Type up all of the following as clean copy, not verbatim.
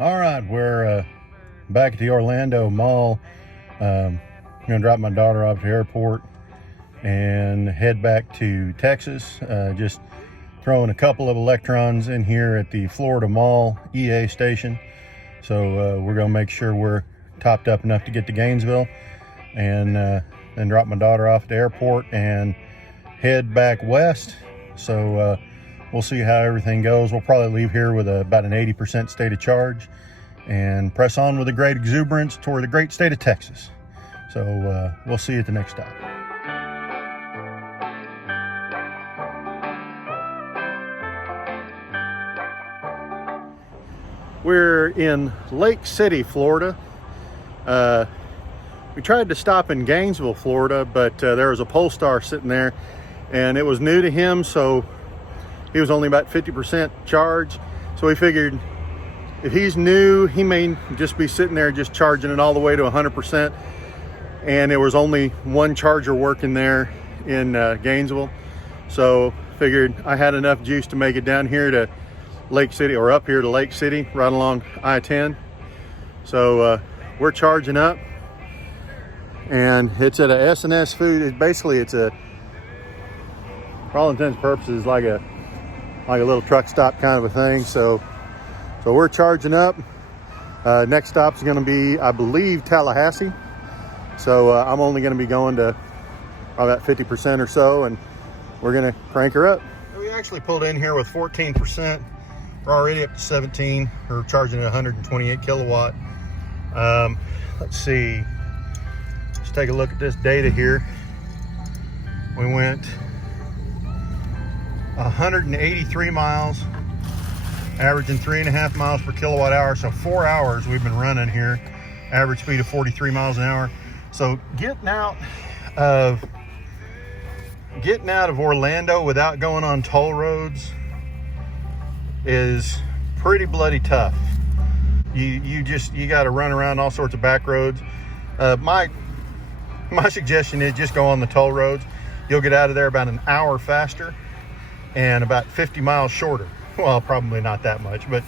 All right, we're back at the Orlando Mall. I'm gonna drop my daughter off at the airport and head back to Texas. Just throwing a couple of electrons in here at the Florida Mall EA station. So we're gonna make sure we're topped up enough to get to Gainesville, and then drop my daughter off at the airport and head back west. So we'll see how everything goes. We'll probably leave here with about an 80% state of charge and press on with a great exuberance toward the great state of Texas. So we'll see you at the next stop. We're in Lake City, Florida. We tried to stop in Gainesville, Florida, but there was a Polestar sitting there and it was new to him, so he was only about 50% charged. So we figured if he's new, he may just be sitting there just charging it all the way to 100%. And there was only one charger working there in Gainesville. So figured I had enough juice to make it down here to Lake City, or up here to Lake City, right along I-10. So we're charging up, and it's at a S&S food. It's a, for all intents and purposes, like a little truck stop kind of a thing. So we're charging up. Next stop is going to be, I believe, Tallahassee. So I'm only going to be going to about 50% or so, and we're going to crank her up. We actually pulled in here with 14%. We're already up to 17. We're charging at 128 kilowatt. Let's see. Let's take a look at this data here. We went 183 miles, averaging 3.5 miles per kilowatt hour. So 4 hours we've been running here, average speed of 43 miles an hour. So getting out of Orlando without going on toll roads is pretty bloody tough. You got to run around all sorts of back roads. My suggestion is just go on the toll roads. You'll get out of there about an hour faster and about 50 miles shorter. Well, probably not that much, but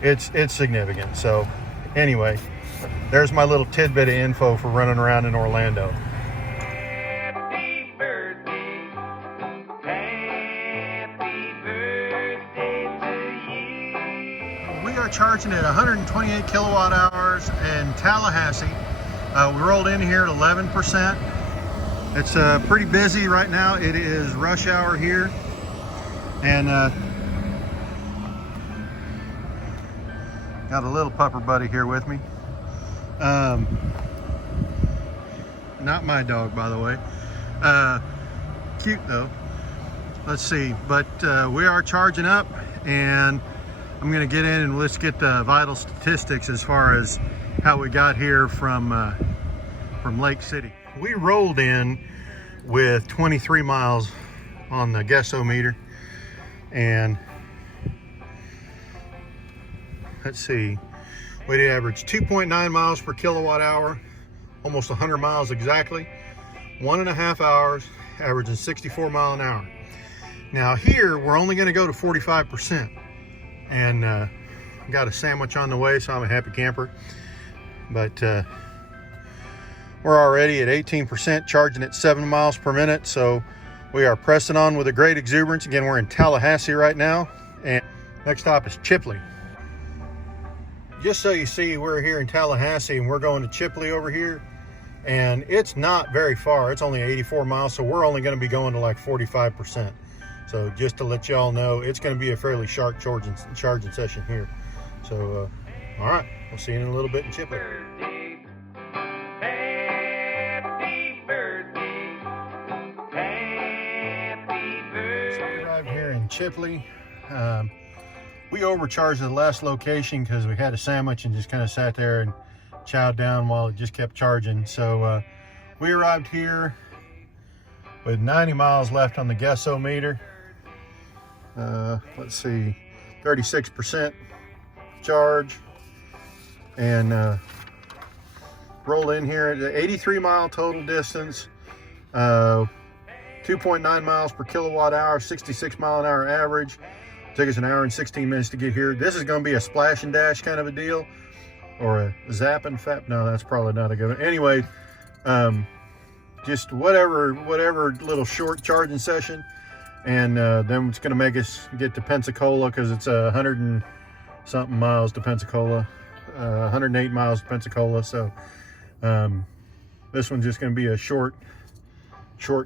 it's significant. So anyway, there's my little tidbit of info for running around in Orlando. Happy birthday. Happy birthday to you. We are charging at 128 kilowatt hours in Tallahassee. We rolled in here at 11%. It's pretty busy right now. It is rush hour here, and got a little pupper buddy here with me. Not my dog, by the way. Cute though. Let's see, but we are charging up, and I'm gonna get in and let's get the vital statistics as far as how we got here from Lake City. We rolled in with 23 miles on the guessometer, and let's see, we averaged 2.9 miles per kilowatt hour, almost 100 miles exactly, 1.5 hours, averaging 64 mile an hour. Now here, we're only gonna go to 45%, and got a sandwich on the way, so I'm a happy camper. But we're already at 18%, charging at 7 miles per minute, so we are pressing on with a great exuberance. Again, we're in Tallahassee right now, and next stop is Chipley. Just so you see, we're here in Tallahassee and we're going to Chipley over here, and it's not very far. It's only 84 miles, so we're only going to be going to like 45%. So just to let y'all know, it's going to be a fairly sharp charging session here. So all right, we'll see you in a little bit in Chipley. Happy birthday. Happy birthday. So we arrived here in Chipley. We overcharged at the last location because we had a sandwich and just kind of sat there and chowed down while it just kept charging. So we arrived here with 90 miles left on the guessometer. Let's see, 36% charge, and roll in here at 83 mile total distance, 2.9 miles per kilowatt hour, 66 mile an hour average. Took us an hour and 16 minutes to get here. This is going to be a splash and dash kind of a deal, or a zap and fap. No, that's probably not a good one. Anyway, just whatever little short charging session, and then it's going to make us get to Pensacola, because it's 100 and something miles to Pensacola, 108 miles to Pensacola. So this one's just going to be a short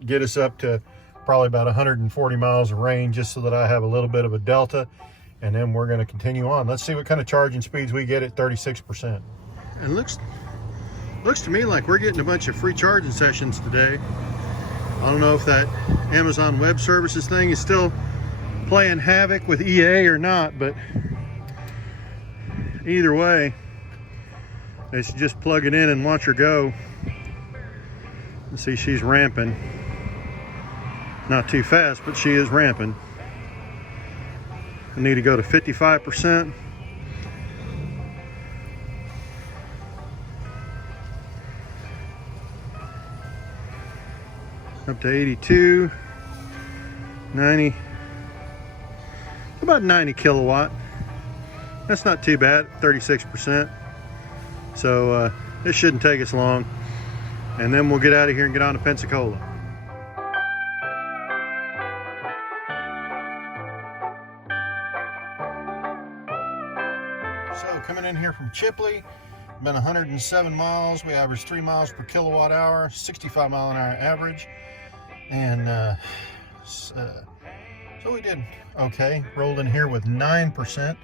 get us up to probably about 140 miles of range, just so that I have a little bit of a delta, and then we're going to continue on. Let's see what kind of charging speeds we get at 36%. And looks to me like we're getting a bunch of free charging sessions today. I don't know if that Amazon Web Services thing is still playing havoc with EA or not, but either way, they should just plug it in and watch her go. Let's see, she's ramping. Not too fast, but she is ramping. I need to go to 55%. Up to 82, 90, about 90 kilowatt. That's not too bad, 36%. So this shouldn't take us long. And then we'll get out of here and get on to Pensacola. So coming in here from Chipley, been 107 miles. We averaged 3 miles per kilowatt hour, 65 mile an hour average. And so we did okay. Rolled in here with 9%. Of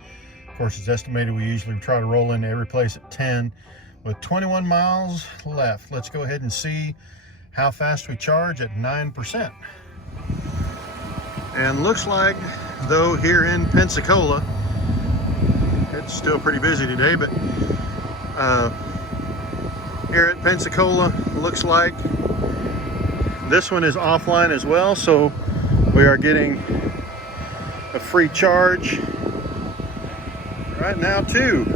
course, it's estimated we usually try to roll into every place at 10. With 21 miles left, let's go ahead and see how fast we charge at 9%. And looks like, though, here in Pensacola, it's still pretty busy today, but here at Pensacola, looks like this one is offline as well, so we are getting a free charge right now too.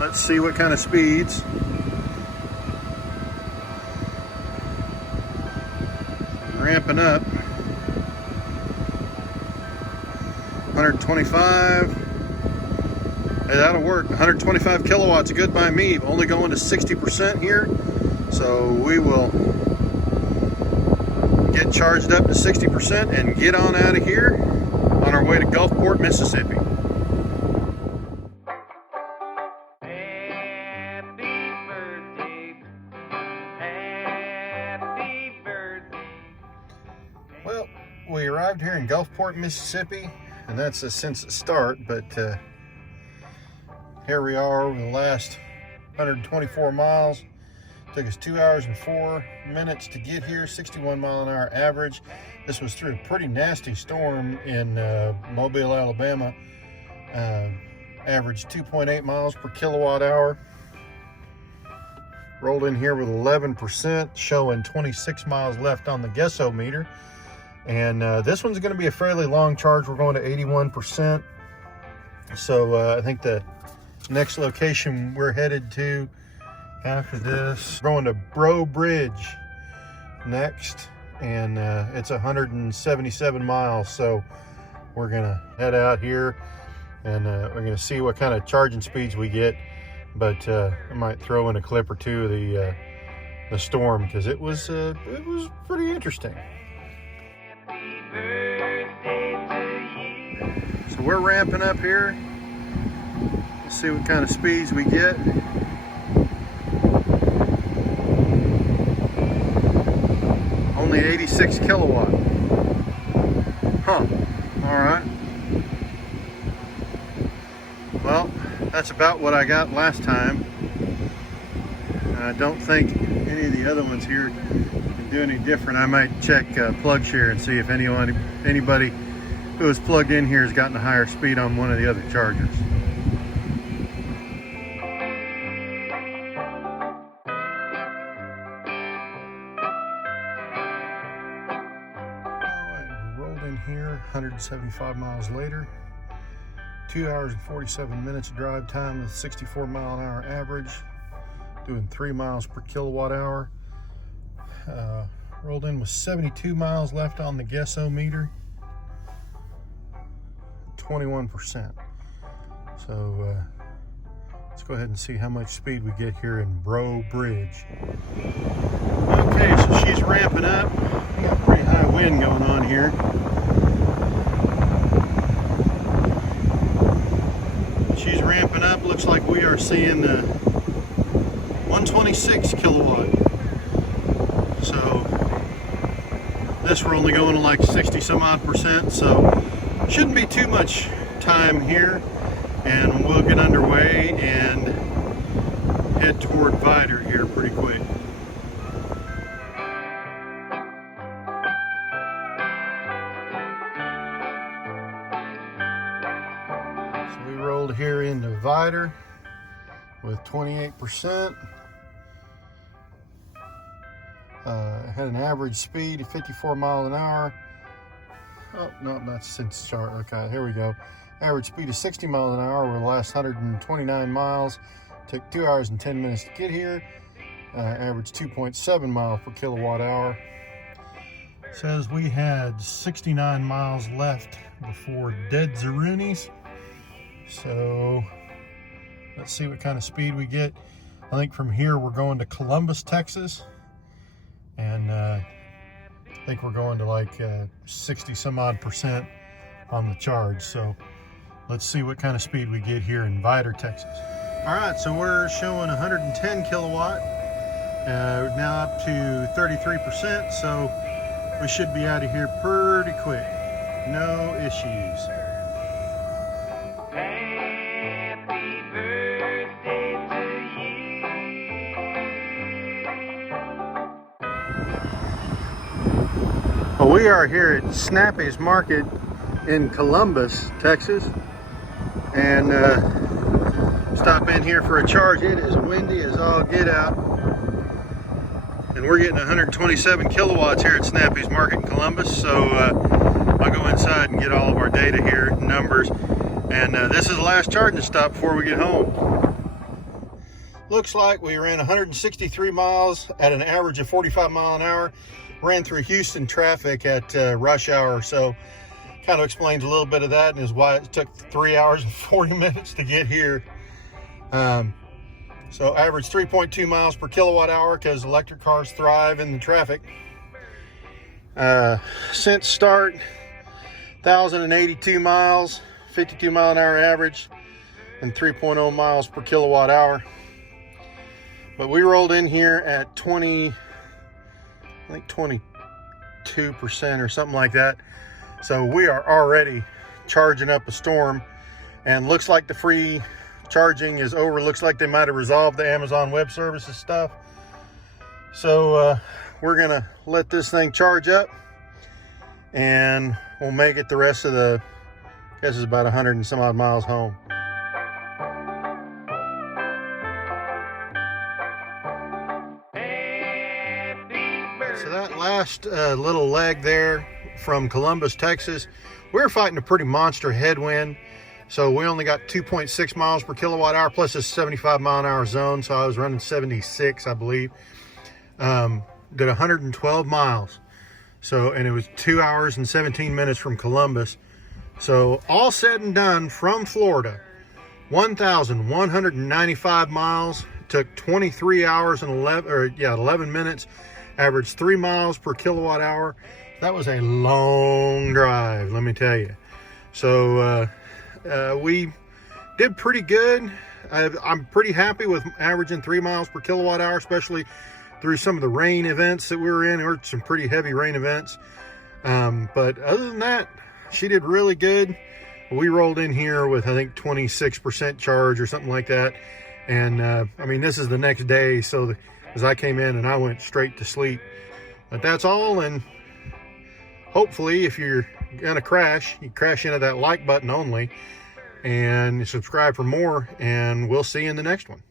Let's see what kind of speeds. Ramping up. 125. Hey, that'll work. 125 kilowatts, good by me. Only going to 60% here. So we will get charged up to 60% and get on out of here on our way to Gulfport, Mississippi. Well, we arrived here in Gulfport, Mississippi, and that's since the start, but here we are over the last 124 miles. Took us 2 hours and 4 minutes to get here, 61 mile an hour average. This was through a pretty nasty storm in Mobile, Alabama. Averaged 2.8 miles per kilowatt hour. Rolled in here with 11%, showing 26 miles left on the Gesso meter. And this one's going to be a fairly long charge. We're going to 81%. So I think the next location we're headed to after this, we're going to Bro Bridge next, and it's 177 miles. So we're gonna head out here, and we're gonna see what kind of charging speeds we get. But I might throw in a clip or two of the storm, because it was pretty interesting. So we're ramping up here. Let's see what kind of speeds we get. Only 86 kilowatt. Huh. All right. Well, that's about what I got last time. I don't think any of the other ones here can do any different. I might check PlugShare and see if anybody who is plugged in here has gotten a higher speed on one of the other chargers. Rolled in here 175 miles later. 2 hours and 47 minutes drive time with 64 mile an hour average. Doing 3 miles per kilowatt hour. Rolled in with 72 miles left on the guess-o-meter. 21%. So let's go ahead and see how much speed we get here in Bro Bridge. Okay, so she's ramping up. We got pretty high wind going on here. She's ramping up. Looks like we are seeing 126 kilowatt. So this we're only going to like 60 some odd percent, so shouldn't be too much time here, and we'll get underway and head toward Vider here pretty quick. So we rolled here into Vider with 28%. Had an average speed of 54 miles an hour. Oh, no, not since chart. Okay, here we go. Average speed of 60 miles an hour over the last 129 miles. Took 2 hours and 10 minutes to get here. Average 2.7 miles per kilowatt hour. Says we had 69 miles left before dead Zeroonies. So let's see what kind of speed we get. I think from here we're going to Columbus, Texas. And I think we're going to like 60 some odd percent on the charge. So let's see what kind of speed we get here in Vider, Texas. All right, so we're showing 110 kilowatt. We're now up to 33%, so we should be out of here pretty quick. No issues. Happy birthday to you. Well, we are here at Snappy's Market in Columbus, Texas, and stop in here for a charge. It is windy as all get out, and we're getting 127 kilowatts here at Snappy's Market in Columbus. So I'll go inside and get all of our data here, numbers, and this is the last charging stop before we get home. Looks like we ran 163 miles at an average of 45 miles an hour. Ran through Houston traffic at rush hour, so kind of explains a little bit of that and is why it took 3 hours and 40 minutes to get here. So average 3.2 miles per kilowatt hour because electric cars thrive in the traffic. Since start, 1,082 miles, 52 mile an hour average, and 3.0 miles per kilowatt hour. But we rolled in here at 22% or something like that. So we are already charging up a storm, and looks like the free charging is over. Looks like they might have resolved the Amazon Web Services stuff. So we're gonna let this thing charge up, and we'll make it the rest of the, I guess it's about 100 and some odd miles home. So that last little leg there from Columbus, Texas, we were fighting a pretty monster headwind. So we only got 2.6 miles per kilowatt hour plus a 75 mile an hour zone. So I was running 76, I believe. Did 112 miles. So, and it was 2 hours and 17 minutes from Columbus. So all said and done from Florida, 1,195 miles, took 23 hours and 11 minutes, averaged 3 miles per kilowatt hour. That was a long drive, let me tell you. So we did pretty good. I'm pretty happy with averaging 3 miles per kilowatt hour, especially through some of the rain events that we were in. There were some pretty heavy rain events. But other than that, she did really good. We rolled in here with, I think, 26% charge or something like that. And I mean, this is the next day. So as I came in and I went straight to sleep. But that's all. And hopefully if you're gonna crash, you crash into that like button only, and subscribe for more, and we'll see you in the next one.